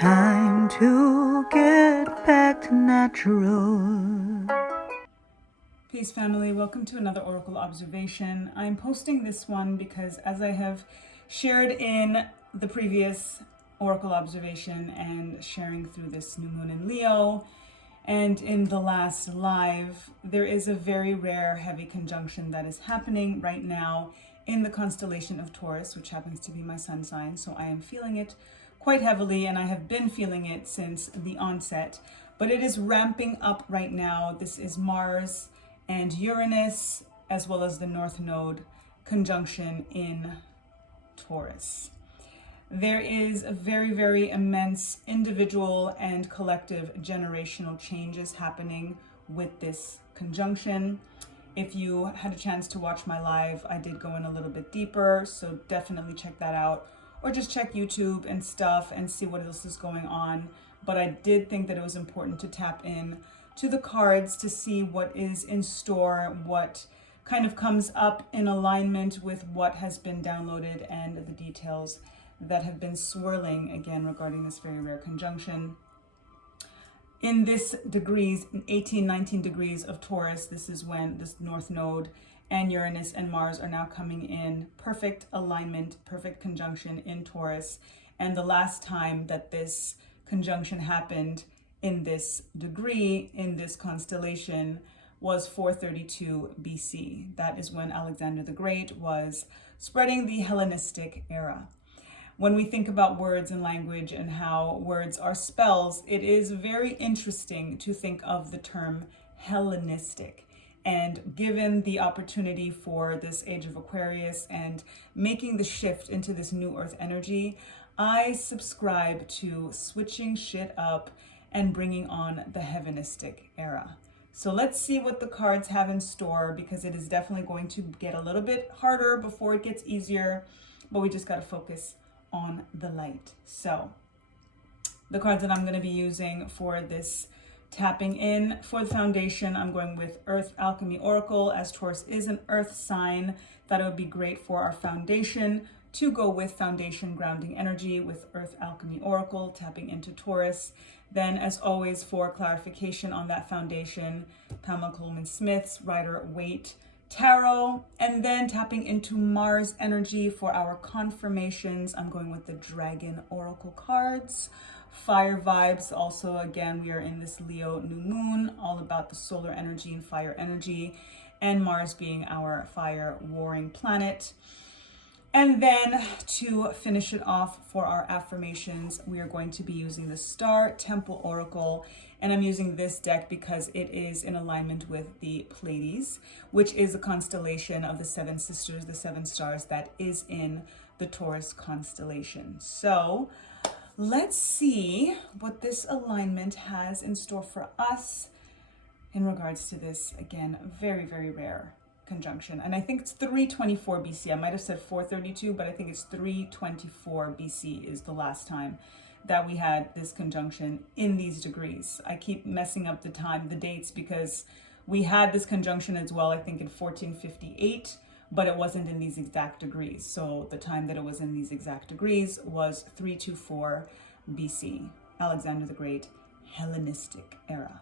Time to get back to natural. Peace family, welcome to another Oracle observation. I'm posting this one because, as I have shared in the previous Oracle observation and sharing through this new moon in Leo, and in the last live, there is a very rare heavy conjunction that is happening right now in the constellation of Taurus, which happens to be my sun sign. So I am feeling it quite heavily, and I have been feeling it since the onset, but it is ramping up right now. This is Mars and Uranus, as well as the North Node conjunction in Taurus. There is a very, very immense individual and collective generational changes happening with this conjunction. If you had a chance to watch my live, I did go in a little bit deeper, so definitely check that out. Or just check YouTube and stuff and see what else is going on. But I did think that it was important to tap in to the cards to see what is in store, what kind of comes up in alignment with what has been downloaded, and the details that have been swirling again regarding this very rare conjunction. In this degrees, 18, 19 degrees of Taurus, this is when this North Node and Uranus and Mars are now coming in perfect alignment, perfect conjunction in Taurus. And the last time that this conjunction happened in this degree, in this constellation, was 432 BC. That is when Alexander the Great was spreading the Hellenistic era. When we think about words and language and how words are spells, it is very interesting to think of the term Hellenistic. And given the opportunity for this age of Aquarius and making the shift into this new earth energy, I subscribe to switching shit up and bringing on the Hellenistic era. So let's see what the cards have in store, because it is definitely going to get a little bit harder before it gets easier, but we just got to focus on the light. So the cards that I'm going to be using for this tapping in for the foundation, I'm going with Earth Alchemy Oracle. As Taurus is an earth sign, that it would be great for our foundation to go with foundation grounding energy with Earth Alchemy Oracle, tapping into Taurus. Then, as always, for clarification on that foundation, Pamela Coleman Smith's Rider Waite Tarot, and then tapping into Mars energy for our confirmations. I'm going with the Dragon Oracle cards. Fire vibes, also, again, we are in this Leo new moon, all about the solar energy and fire energy, and Mars being our fire warring planet. And then to finish it off for our affirmations, we are going to be using the Star Temple Oracle. And I'm using this deck because it is in alignment with the Pleiades, which is a constellation of the seven sisters, the seven stars that is in the Taurus constellation. So let's see what this alignment has in store for us in regards to this, again, very, very rare conjunction. And I think it's 324 BC. I might have said 432, but I think it's 324 BC is the last time that we had this conjunction in these degrees. I keep messing up the dates, because we had this conjunction as well, I think in 1458, but it wasn't in these exact degrees. So the time that it was in these exact degrees was 324 BC, Alexander the Great, Hellenistic era.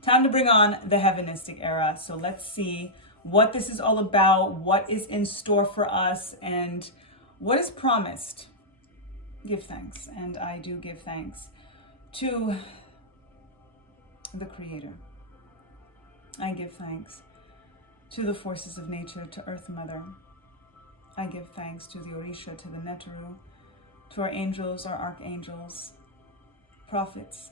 Time to bring on the Hellenistic era. So let's see what this is all about, what is in store for us, and what is promised. Give thanks, and I do give thanks to the Creator. I give thanks to the forces of nature, to Earth Mother. I give thanks to the Orisha, to the Neteru, to our angels, our archangels, prophets,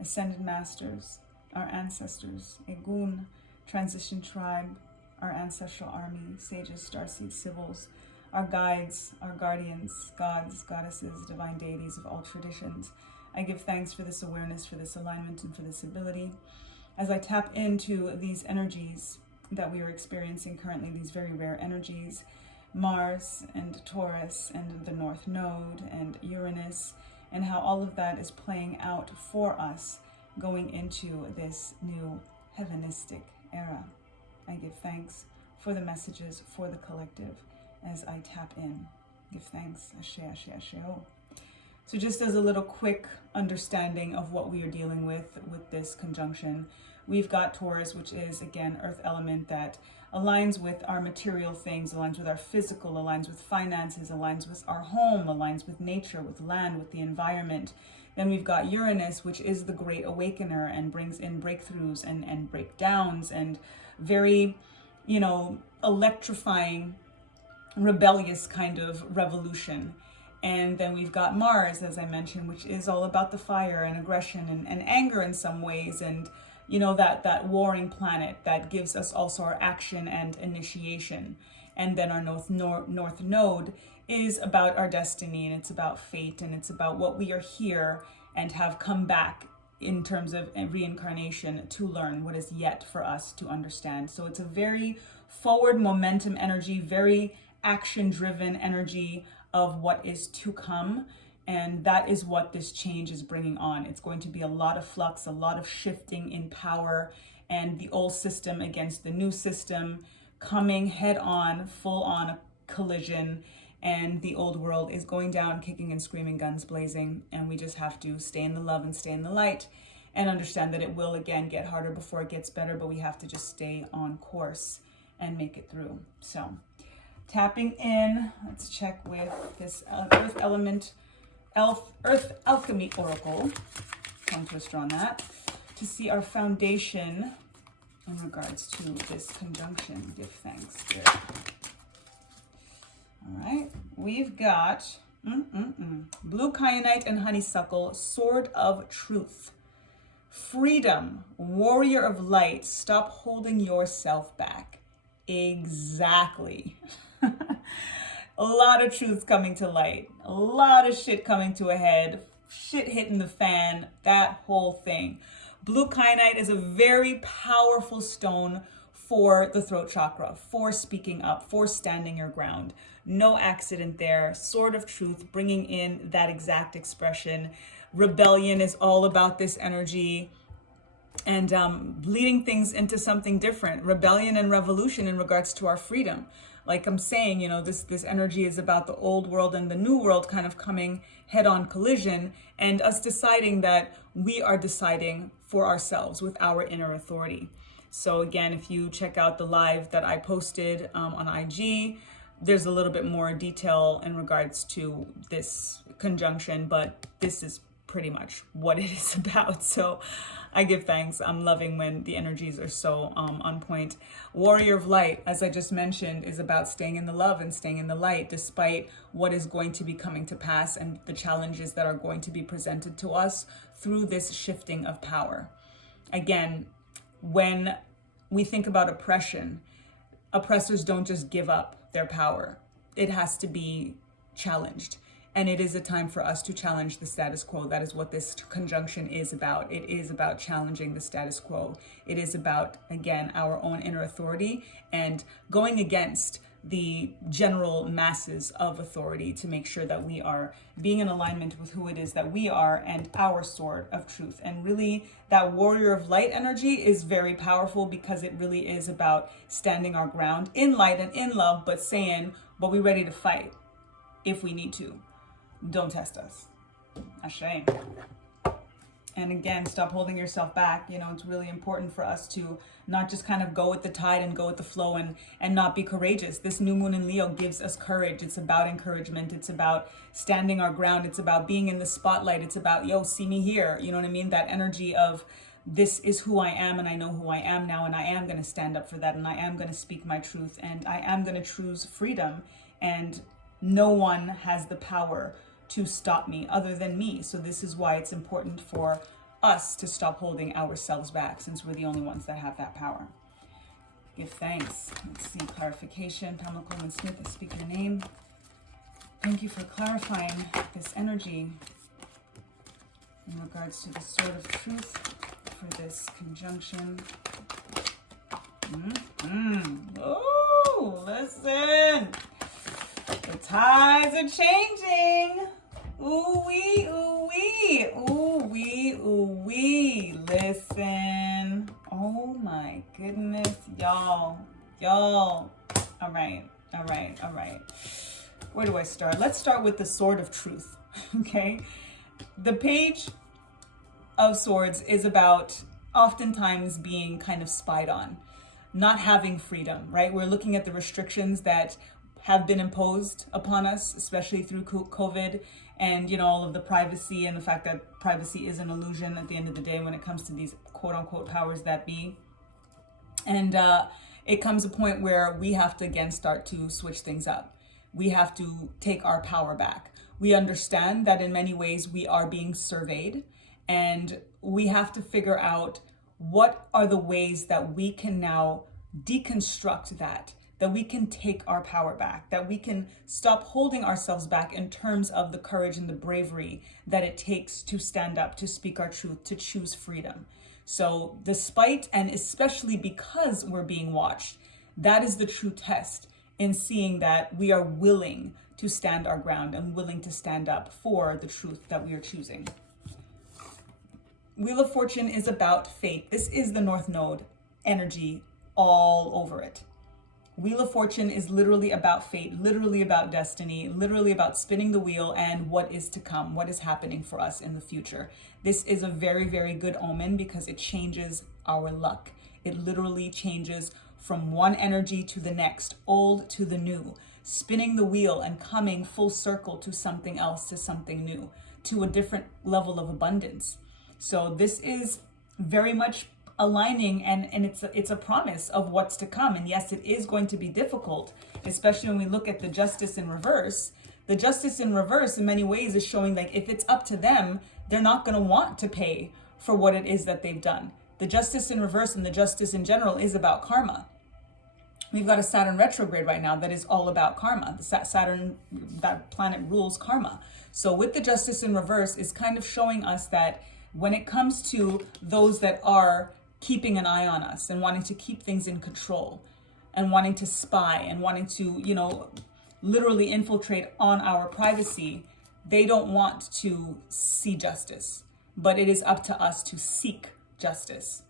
ascended masters, our ancestors, Egun, transition tribe, our ancestral army, sages, starseeds, sibyls, our guides, our guardians, gods, goddesses, divine deities of all traditions. I give thanks for this awareness, for this alignment, and for this ability. As I tap into these energies that we are experiencing currently, these very rare energies, Mars and Taurus and the North Node and Uranus, and how all of that is playing out for us going into this new Hellenistic era. I give thanks for the messages for the collective as I tap in. Give thanks. Ashe, ashe, ashe. Oh. So just as a little quick understanding of what we are dealing with this conjunction, we've got Taurus, which is, again, earth element that aligns with our material things, aligns with our physical, aligns with finances, aligns with our home, aligns with nature, with land, with the environment. Then we've got Uranus, which is the great awakener and brings in breakthroughs and breakdowns and very, electrifying, rebellious kind of revolution. And then we've got Mars, as I mentioned, which is all about the fire and aggression and anger in some ways. And, that warring planet that gives us also our action and initiation. And then our north node is about our destiny, and it's about fate, and it's about what we are here and have come back in terms of reincarnation to learn what is yet for us to understand. So it's a very forward momentum energy, very action-driven energy of what is to come. And that is what this change is bringing on. It's going to be a lot of flux, a lot of shifting in power, and the old system against the new system coming head on, full on collision. And the old world is going down, kicking and screaming, guns blazing. And we just have to stay in the love and stay in the light and understand that it will again get harder before it gets better, but we have to just stay on course and make it through. So tapping in, let's check with this earth element, Earth Alchemy Oracle, tongue twister on that, to see our foundation in regards to this conjunction. Give thanks, Spirit. All right, we've got blue kyanite and honeysuckle, sword of truth. Freedom, warrior of light, stop holding yourself back. Exactly. A lot of truths coming to light, a lot of shit coming to a head, shit hitting the fan, that whole thing. Blue kyanite is a very powerful stone for the throat chakra, for speaking up, for standing your ground. No accident there. Sword of truth, bringing in that exact expression. Rebellion is all about this energy and leading things into something different. Rebellion and revolution in regards to our freedom. Like I'm saying, this energy is about the old world and the new world kind of coming head-on collision, and us deciding that we are deciding for ourselves with our inner authority. So again, if you check out the live that I posted on IG, there's a little bit more detail in regards to this conjunction, but this is pretty much what it is about. So I give thanks. I'm loving when the energies are so on point. Warrior of light, as I just mentioned, is about staying in the love and staying in the light despite what is going to be coming to pass and the challenges that are going to be presented to us through this shifting of power. Again, when we think about oppression, oppressors don't just give up their power. It has to be challenged. And it is a time for us to challenge the status quo. That is what this conjunction is about. It is about challenging the status quo. It is about, again, our own inner authority and going against the general masses of authority to make sure that we are being in alignment with who it is that we are and our sword of truth. And really, that warrior of light energy is very powerful because it really is about standing our ground in light and in love, but saying, but we're ready to fight if we need to. Don't test us. Ashe. And again, stop holding yourself back. It's really important for us to not just kind of go with the tide and go with the flow and not be courageous. This new moon in Leo gives us courage. It's about encouragement. It's about standing our ground. It's about being in the spotlight. It's about, see me here. You know what I mean? That energy of this is who I am, and I know who I am now, and I am going to stand up for that, and I am going to speak my truth, and I am going to choose freedom. And no one has the power to stop me other than me. So this is why it's important for us to stop holding ourselves back, since we're the only ones that have that power. Give thanks. Let's see, clarification. Pamela Coleman Smith, I speak your name. Thank you for clarifying this energy in regards to the sword of truth for this conjunction. Oh, listen. The tides are changing. Ooh wee, ooh wee, ooh wee, ooh wee. Listen. Oh my goodness, y'all. All right. Where do I start? Let's start with the Sword of Truth, okay? The Page of Swords is about oftentimes being kind of spied on, not having freedom, right? We're looking at the restrictions that have been imposed upon us, especially through COVID, and all of the privacy and the fact that privacy is an illusion at the end of the day when it comes to these quote unquote powers that be. And it comes a point where we have to again start to switch things up. We have to take our power back. We understand that in many ways we are being surveyed, and we have to figure out what are the ways that we can now deconstruct that we can take our power back, that we can stop holding ourselves back in terms of the courage and the bravery that it takes to stand up, to speak our truth, to choose freedom. So despite, and especially because we're being watched, that is the true test in seeing that we are willing to stand our ground and willing to stand up for the truth that we are choosing. Wheel of Fortune is about fate. This is the North Node energy all over it. Wheel of Fortune is literally about fate, literally about destiny, literally about spinning the wheel and what is to come, what is happening for us in the future. This is a very, very good omen because it changes our luck. It literally changes from one energy to the next, old to the new, spinning the wheel and coming full circle to something else, to something new, to a different level of abundance. So this is very much aligning, and it's a promise of what's to come. And yes, it is going to be difficult, especially when we look at the Justice in reverse. The Justice in reverse in many ways is showing like if it's up to them, they're not going to want to pay for what it is that they've done. The Justice in reverse and the Justice in general is about karma. We've got a Saturn retrograde right now that is all about karma. Saturn, that planet, rules karma. So with the Justice in reverse is kind of showing us that when it comes to those that are keeping an eye on us and wanting to keep things in control and wanting to spy and wanting to, literally infiltrate on our privacy, they don't want to see justice, but it is up to us to seek justice.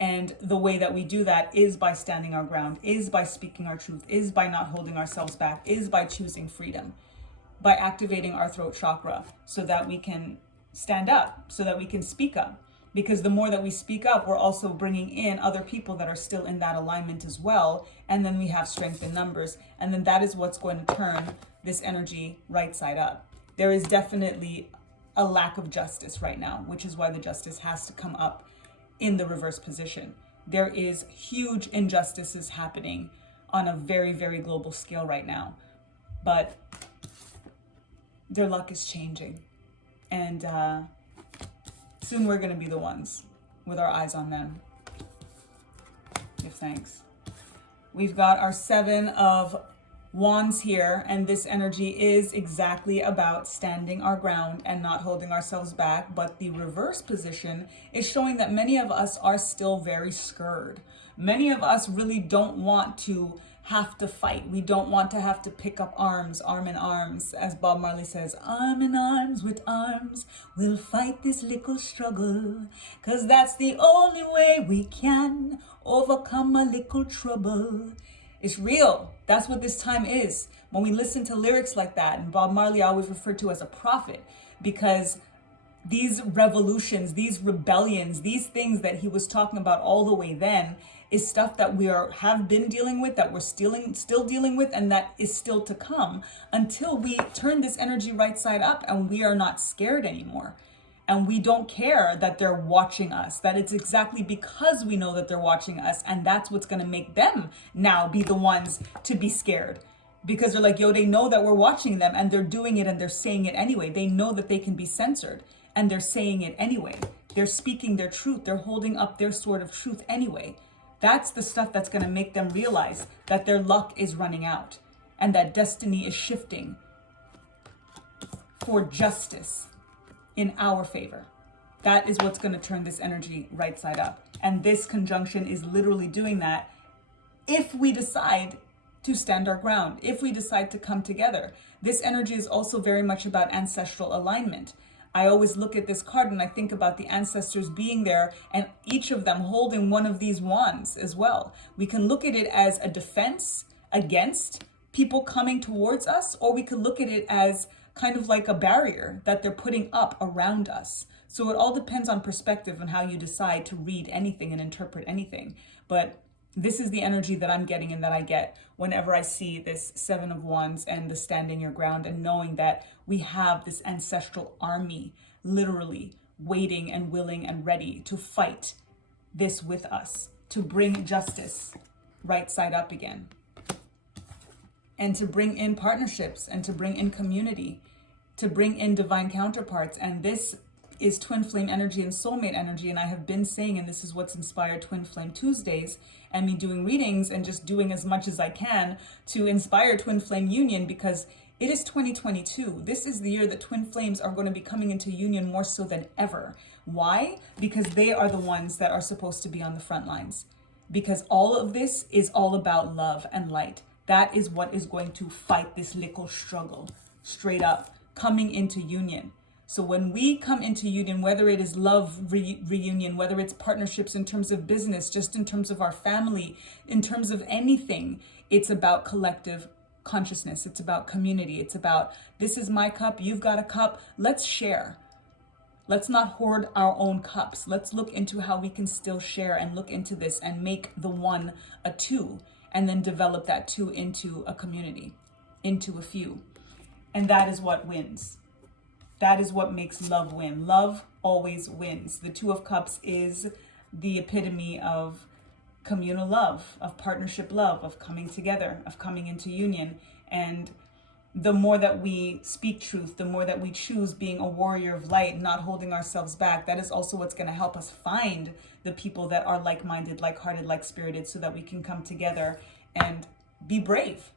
And the way that we do that is by standing our ground, is by speaking our truth, is by not holding ourselves back, is by choosing freedom, by activating our throat chakra so that we can stand up, so that we can speak up. Because the more that we speak up, we're also bringing in other people that are still in that alignment as well. And then we have strength in numbers. And then that is what's going to turn this energy right side up. There is definitely a lack of justice right now, which is why the justice has to come up in the reverse position. There is huge injustices happening on a very, very global scale right now. But their luck is changing. And soon we're going to be the ones with our eyes on them. Give thanks. We've got our 7 of Wands here, and this energy is exactly about standing our ground and not holding ourselves back. But the reverse position is showing that many of us are still very scared. Many of us really don't want to have to fight. We don't want to have to pick up arms, arm in arms. As Bob Marley says, arm in arms with arms, we'll fight this little struggle, 'cause that's the only way we can overcome a little trouble. It's real. That's what this time is. When we listen to lyrics like that, and Bob Marley I always referred to as a prophet, because these revolutions, these rebellions, these things that he was talking about all the way then is stuff that we have been dealing with, that we're still dealing with, and that is still to come until we turn this energy right side up and we are not scared anymore. And we don't care that they're watching us, that it's exactly because we know that they're watching us, and that's what's going to make them now be the ones to be scared. Because they're like, they know that we're watching them, and they're doing it and they're saying it anyway. They know that they can be censored, and they're saying it anyway. They're speaking their truth. They're holding up their sword of truth anyway. That's the stuff that's going to make them realize that their luck is running out and that destiny is shifting for justice in our favor. That is what's going to turn this energy right side up. And this conjunction is literally doing that if we decide to stand our ground, if we decide to come together. This energy is also very much about ancestral alignment. I always look at this card and I think about the ancestors being there and each of them holding one of these wands as well. We can look at it as a defense against people coming towards us, or we could look at it as kind of like a barrier that they're putting up around us. So it all depends on perspective and how you decide to read anything and interpret anything. But this is the energy that I'm getting and that I get whenever I see this Seven of Wands and the standing your ground, and knowing that we have this ancestral army literally waiting and willing and ready to fight this with us, to bring justice right side up again, and to bring in partnerships, and to bring in community, to bring in divine counterparts. And this is twin flame energy and soulmate energy. And I have been saying, and this is what's inspired Twin Flame Tuesdays and me doing readings and just doing as much as I can to inspire twin flame union, because it is 2022. This is the year that twin flames are going to be coming into union more so than ever. Why? Because they are the ones that are supposed to be on the front lines. Because all of this is all about love and light. That is what is going to fight this little struggle, straight up, coming into union. So when we come into union, whether it is love reunion, whether it's partnerships in terms of business, just in terms of our family, in terms of anything, it's about collective consciousness. It's about community. It's about, this is my cup, you've got a cup, let's share. Let's not hoard our own cups. Let's look into how we can still share, and look into this and make the one a two, and then develop that two into a community, into a few. And that is what wins. That is what makes love win. Love always wins. The Two of Cups is the epitome of communal love, of partnership love, of coming together, of coming into union. And the more that we speak truth, the more that we choose being a warrior of light, not holding ourselves back, that is also what's going to help us find the people that are like-minded, like-hearted, like-spirited, so that we can come together and be brave.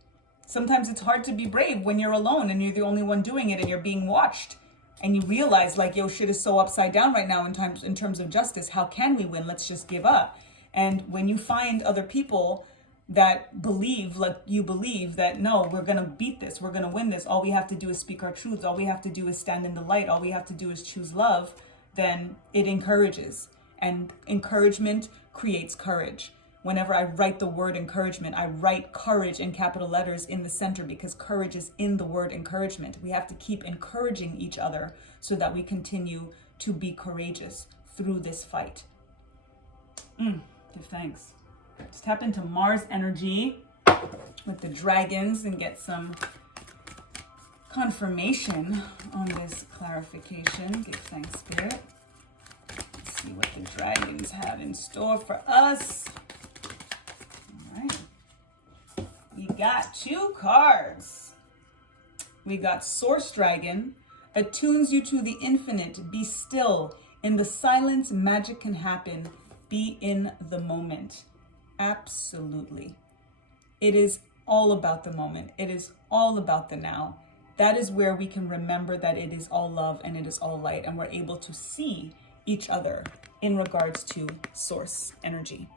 Sometimes it's hard to be brave when you're alone and you're the only one doing it and you're being watched. And you realize, like, yo, shit is so upside down right now in terms of justice. How can we win? Let's just give up. And when you find other people that believe, like you believe, that no, we're going to beat this, we're going to win this, all we have to do is speak our truths, all we have to do is stand in the light, all we have to do is choose love, then it encourages. And encouragement creates courage. Whenever I write the word encouragement, I write courage in capital letters in the center, because courage is in the word encouragement. We have to keep encouraging each other so that we continue to be courageous through this fight. Give thanks. Let's tap into Mars energy with the dragons and get some confirmation on this clarification. Give thanks, Spirit. Let's see what the dragons have in store for us. We got two cards. We got Source Dragon, attunes you to the infinite. Be still. In the silence, magic can happen. Be in the moment. Absolutely. It is all about the moment. It is all about the now. That is where we can remember that it is all love and it is all light, and we're able to see each other in regards to source energy.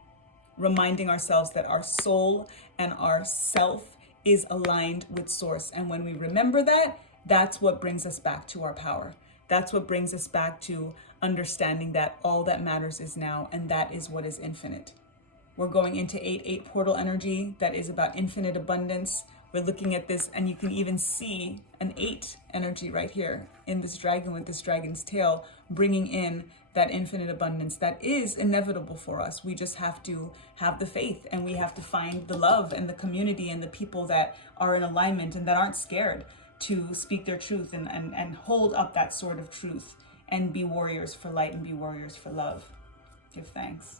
Reminding ourselves that our soul and our self is aligned with source. And when we remember that, that's what brings us back to our power. That's what brings us back to understanding that all that matters is now, and that is what is infinite. We're going into 8-8 portal energy that is about infinite abundance. We're looking at this, and you can even see an 8 energy right here in this dragon with this dragon's tail, bringing in that infinite abundance that is inevitable for us. We just have to have the faith, and we have to find the love and the community and the people that are in alignment and that aren't scared to speak their truth and hold up that sword of truth and be warriors for light and be warriors for love. Give thanks.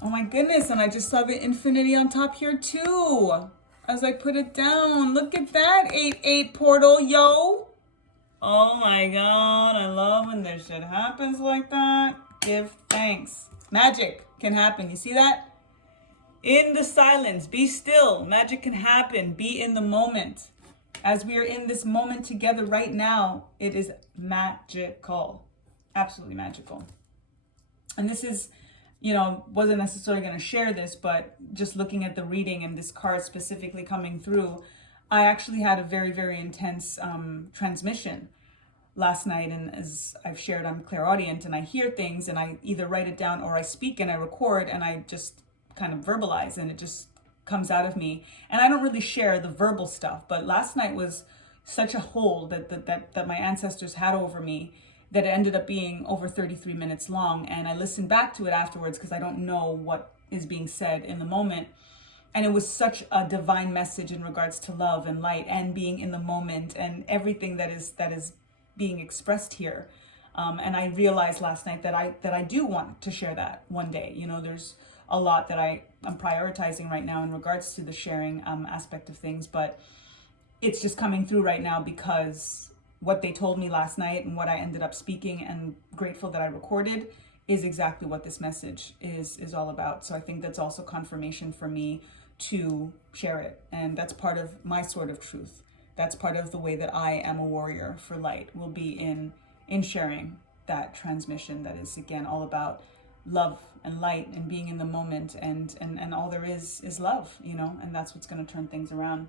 Oh my goodness, and I just saw the infinity on top here too. As I put it down, look at that 8-8 portal, yo. Oh my God, I love when this shit happens like that. Give thanks. Magic can happen, you see that? In the silence, be still. Magic can happen, be in the moment. As we are in this moment together right now, it is magical. Absolutely magical. And this is, wasn't necessarily going to share this, but just looking at the reading and this card specifically coming through, I actually had a very, very intense transmission last night. And as I've shared, I'm clairaudient, and I hear things and I either write it down or I speak and I record and I just kind of verbalize, and it just comes out of me. And I don't really share the verbal stuff, but last night was such a hold that my ancestors had over me that it ended up being over 33 minutes long. And I listened back to it afterwards because I don't know what is being said in the moment. And it was such a divine message in regards to love and light and being in the moment and everything that is being expressed here. And I realized last night that I do want to share that one day. You know, there's a lot that I'm prioritizing right now in regards to the sharing aspect of things, but it's just coming through right now because what they told me last night and what I ended up speaking, and grateful that I recorded, is exactly what this message is all about. So I think that's also confirmation for me to share it. And that's part of my sword of truth. That's part of the way that I am a warrior for light, will be in sharing that transmission that is, again, all about love and light and being in the moment, and all there is love, you know, and that's what's going to turn things around.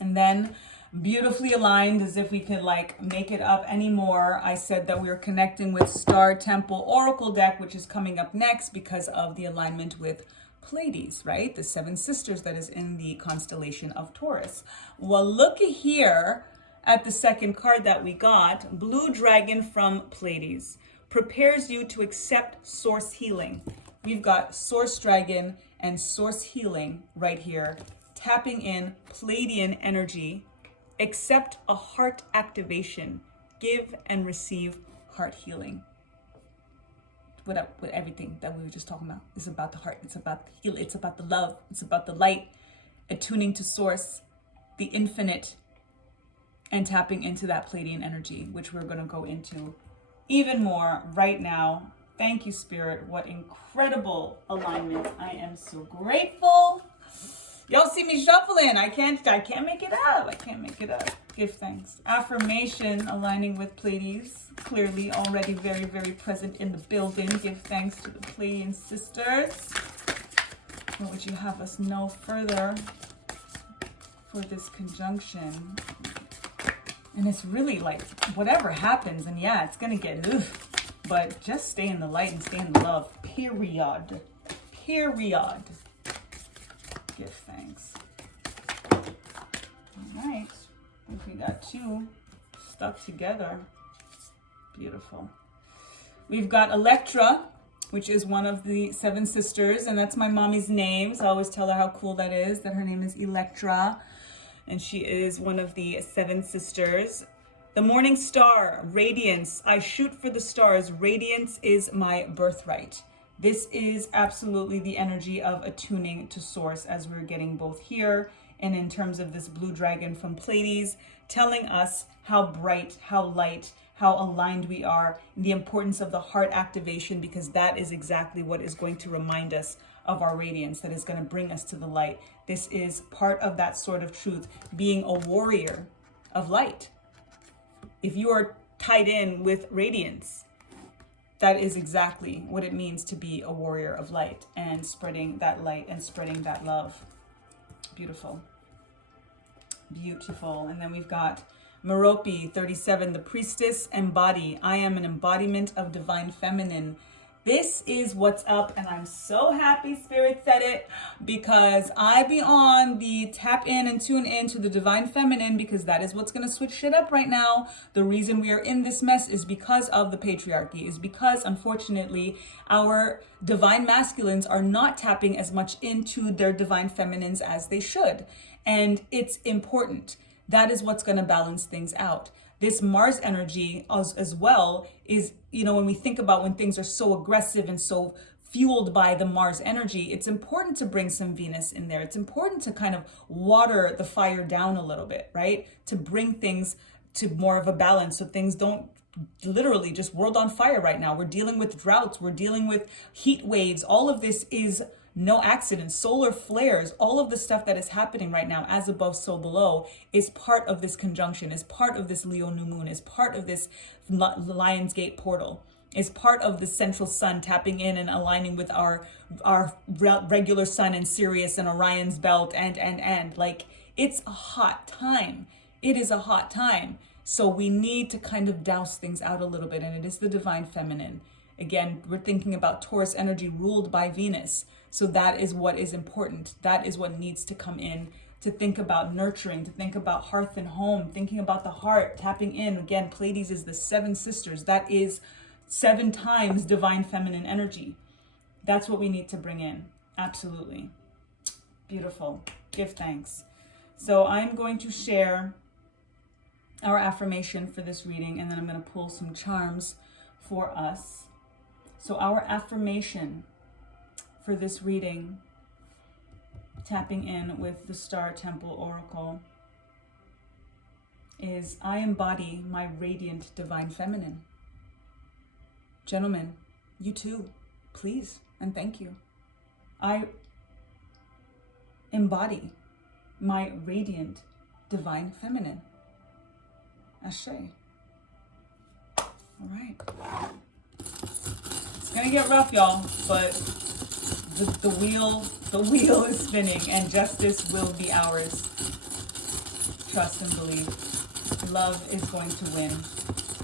And then, beautifully aligned, as if we could like make it up anymore, I said that we were connecting with Star Temple Oracle deck, which is coming up next because of the alignment with Pleiades, right? The 7 sisters that is in the constellation of Taurus. Well, look here at the second card that we got. Blue Dragon from Pleiades prepares you to accept source healing. We've got Source Dragon and Source Healing right here, tapping in Pleiadian energy. Accept a heart activation. Give and receive heart healing. With everything that we were just talking about. It's about the heart. It's about the heal. It's about the love. It's about the light. Attuning to source, the infinite, and tapping into that Pleiadian energy, which we're going to go into even more right now. Thank you, Spirit. What incredible alignment. I am so grateful. Y'all see me shuffling. I can't make it up. I can't make it up. Give thanks. Affirmation aligning with Pleiades. Clearly already very, very present in the building. Give thanks to the Pleiadian sisters. What would you have us know further for this conjunction? And it's really like, whatever happens, and yeah, it's going to get, but just stay in the light and stay in the love. Period. Period. Give thanks. All right. I think we got 2 stuck together. Beautiful. We've got Electra, which is one of the 7 sisters, and that's my mommy's name. So I always tell her how cool that is, that her name is Electra, and she is one of the 7 sisters. The morning star, radiance. I shoot for the stars. Radiance is my birthright. This is absolutely the energy of attuning to source, as we're getting both here and in terms of this blue dragon from Pleiades, telling us how bright, how light, how aligned we are, and the importance of the heart activation, because that is exactly what is going to remind us of our radiance, that is going to bring us to the light. This is part of that sort of truth, being a warrior of light. If you are tied in with radiance, that is exactly what it means to be a warrior of light and spreading that light and spreading that love. Beautiful. Beautiful. And then we've got Merope 37, the priestess embody. I am an embodiment of divine feminine. This is what's up, and I'm so happy Spirit said it, because I be on the tap in and tune in to the divine feminine, because that is what's going to switch shit up right now. The reason we are in this mess is because of the patriarchy, is because, unfortunately, our divine masculines are not tapping as much into their divine feminines as they should. And it's important. That is what's going to balance things out. This Mars energy as well is, you know, when we think about when things are so aggressive and so fueled by the Mars energy, it's important to bring some Venus in there. It's important to kind of water the fire down a little bit, right? To bring things to more of a balance so things don't literally just world on fire right now. We're dealing with droughts. We're dealing with heat waves. All of this is no accident. Solar flares, all of the stuff that is happening right now, as above, so below, is part of this conjunction, is part of this Leo new moon, is part of this Lion's Gate portal, is part of the central sun tapping in and aligning with our regular sun in Sirius and Orion's belt, and like, it's a hot time. It is a hot time. So we need to kind of douse things out a little bit, and it is the divine feminine. Again, we're thinking about Taurus energy ruled by Venus. So that is what is important. That is what needs to come in, to think about nurturing, to think about hearth and home, thinking about the heart, tapping in. Again, Pleiades is the 7 sisters. That is 7 times divine feminine energy. That's what we need to bring in. Absolutely. Beautiful. Give thanks. So I'm going to share our affirmation for this reading, and then I'm going to pull some charms for us. So our affirmation for this reading, tapping in with the Star Temple Oracle, is I embody my radiant divine feminine. Gentlemen, you too, please and thank you. I embody my radiant divine feminine. Ashe. All right. It's gonna get rough, y'all, but the wheel is spinning, and justice will be ours. Trust and believe. Love is going to win.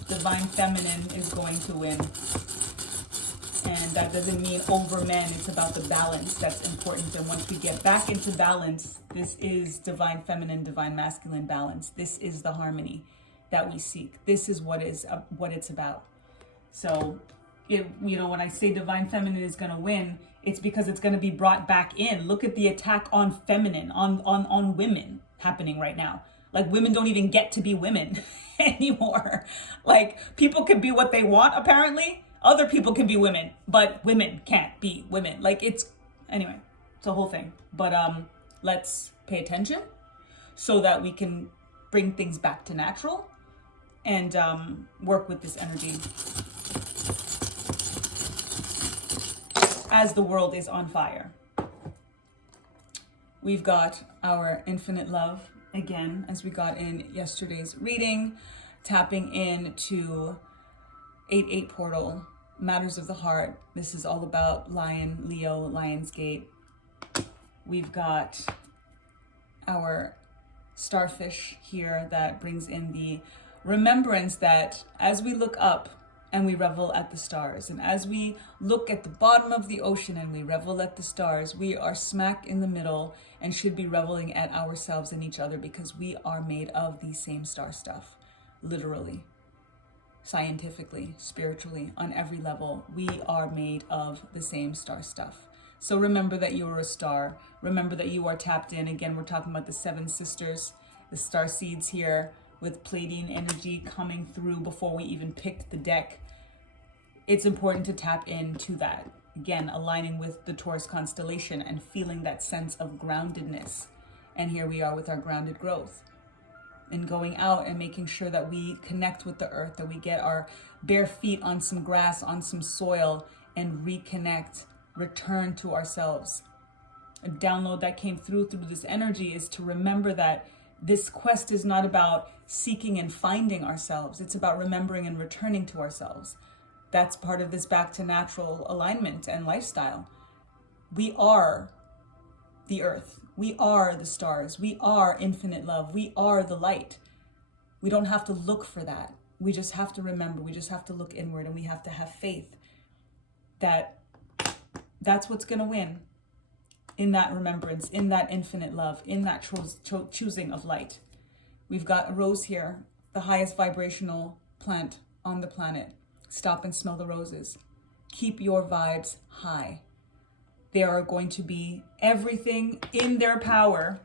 Divine feminine is going to win. And that doesn't mean over men. It's about the balance that's important. And once we get back into balance, this is divine feminine, divine masculine balance. This is the harmony that we seek. This is what it's about. So, when I say divine feminine is going to win, it's because it's going to be brought back in. Look at the attack on feminine, on women happening right now. Like, women don't even get to be women anymore. Like, people can be what they want, apparently. Other people can be women, but women can't be women. Like, anyway, it's a whole thing. But let's pay attention so that we can bring things back to natural and work with this energy as the world is on fire. We've got our infinite love again, as we got in yesterday's reading, tapping into 8-8 portal, matters of the heart. This is all about Lion, Leo, Lionsgate. We've got our starfish here that brings in the remembrance that as we look up and we revel at the stars, and as we look at the bottom of the ocean and we revel at the stars, we are smack in the middle and should be reveling at ourselves and each other, because we are made of the same star stuff, literally, scientifically, spiritually, on every level. We are made of the same star stuff. So remember that you are a star. Remember that you are tapped in. Again, we're talking about the 7 sisters, the star seeds here, with Pleiadian energy coming through before we even picked the deck. It's important to tap into that. Again, aligning with the Taurus constellation and feeling that sense of groundedness. And here we are with our grounded growth. And going out and making sure that we connect with the earth, that we get our bare feet on some grass, on some soil, and reconnect, return to ourselves. A download that came through this energy is to remember that this quest is not about seeking and finding ourselves. It's about remembering and returning to ourselves. That's part of this back to natural alignment and lifestyle. We are the earth. We are the stars. We are infinite love. We are the light. We don't have to look for that. We just have to remember. We just have to look inward, and we have to have faith that that's what's going to win, in that remembrance, in that infinite love, in that choosing of light. We've got a rose here, the highest vibrational plant on the planet. Stop and smell the roses. Keep your vibes high. They are going to be everything in their power,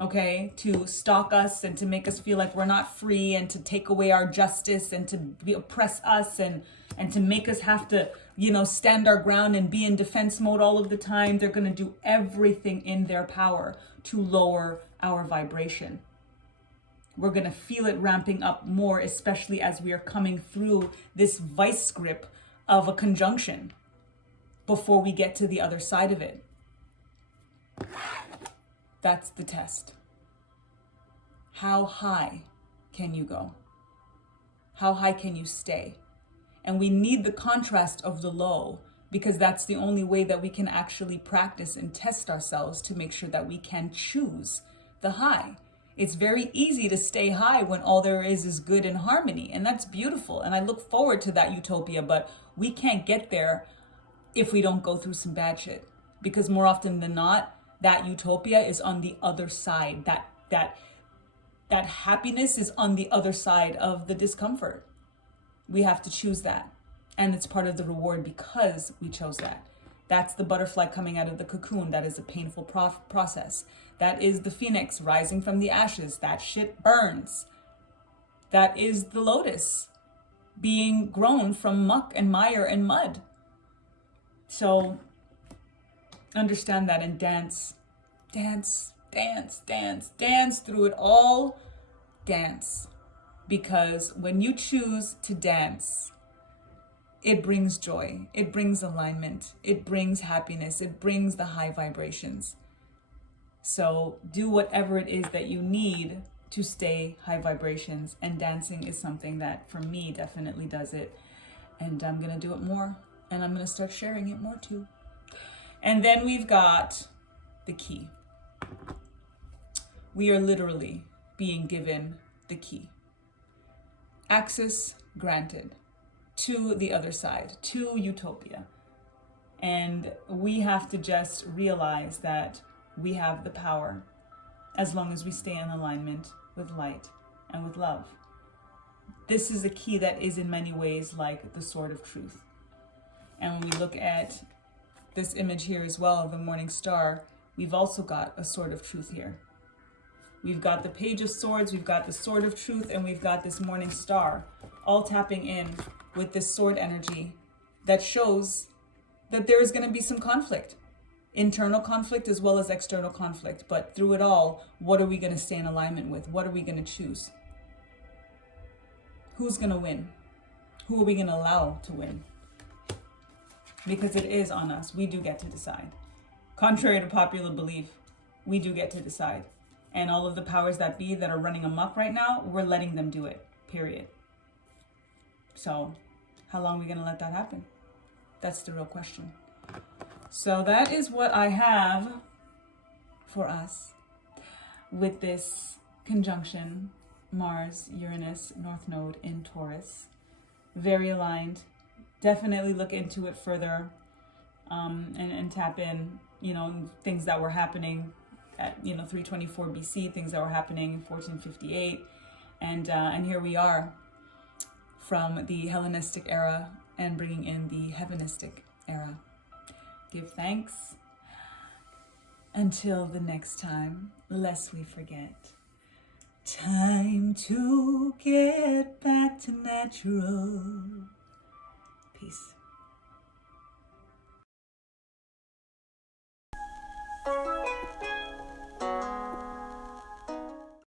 okay, to stalk us and to make us feel like we're not free, and to take away our justice, and to oppress us, and to make us have to, stand our ground and be in defense mode all of the time. They're going to do everything in their power to lower our vibration. We're going to feel it ramping up more, especially as we are coming through this vice grip of a conjunction before we get to the other side of it. That's the test. How high can you go? How high can you stay? And we need the contrast of the low, because that's the only way that we can actually practice and test ourselves to make sure that we can choose the high. It's very easy to stay high when all there is good and harmony. And that's beautiful. And I look forward to that utopia, but we can't get there if we don't go through some bad shit. Because more often than not, that utopia is on the other side. That happiness is on the other side of the discomfort. We have to choose that. And it's part of the reward because we chose that. That's the butterfly coming out of the cocoon. That is a painful process. That is the phoenix rising from the ashes. That shit burns. That is the lotus being grown from muck and mire and mud. So understand that and dance. Dance, dance, dance, dance through it all. Dance. Because when you choose to dance, it brings joy, it brings alignment, it brings happiness, it brings the high vibrations. So do whatever it is that you need to stay high vibrations, and dancing is something that for me definitely does it. And I'm gonna do it more, and I'm gonna start sharing it more too. And then we've got the key. We are literally being given the key. Access granted to the other side, to utopia. And we have to just realize that we have the power as long as we stay in alignment with light and with love. This is a key that is in many ways like the sword of truth. And when we look at this image here as well, the morning star, we've also got a sword of truth here. We've got the page of swords, we've got the sword of truth, and we've got this morning star, all tapping in with this sword energy that shows that there is going to be some conflict, internal conflict as well as external conflict. But through it all, what are we going to stay in alignment with? What are we going to choose? Who's going to win? Who are we going to allow to win? Because it is on us. We do get to decide. Contrary to popular belief, we do get to decide. And all of the powers that be that are running amok right now, we're letting them do it, period. So how long are we going to let that happen? That's the real question. So that is what I have for us with this conjunction, Mars, Uranus, North Node in Taurus. Very aligned. Definitely look into it further and tap in, things that were happening at 324 BC, things that were happening in 1458, and here we are from the Hellenistic era and bringing in the Heavenistic era. Give thanks. Until the next time, lest we forget. Time to get back to natural. Peace.